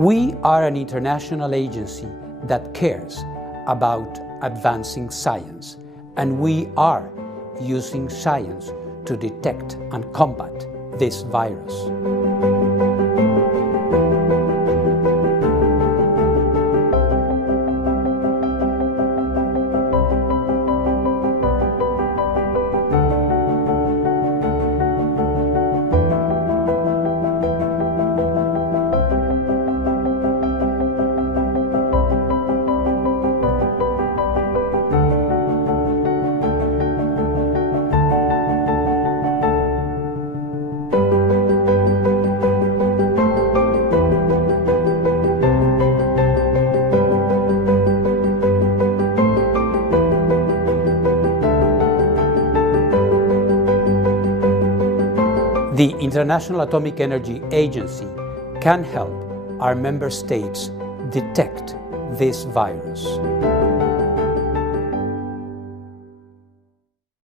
We are an international agency that cares about advancing science, and we are using science to detect and combat this virus. The International Atomic Energy Agency can help our member states detect this virus.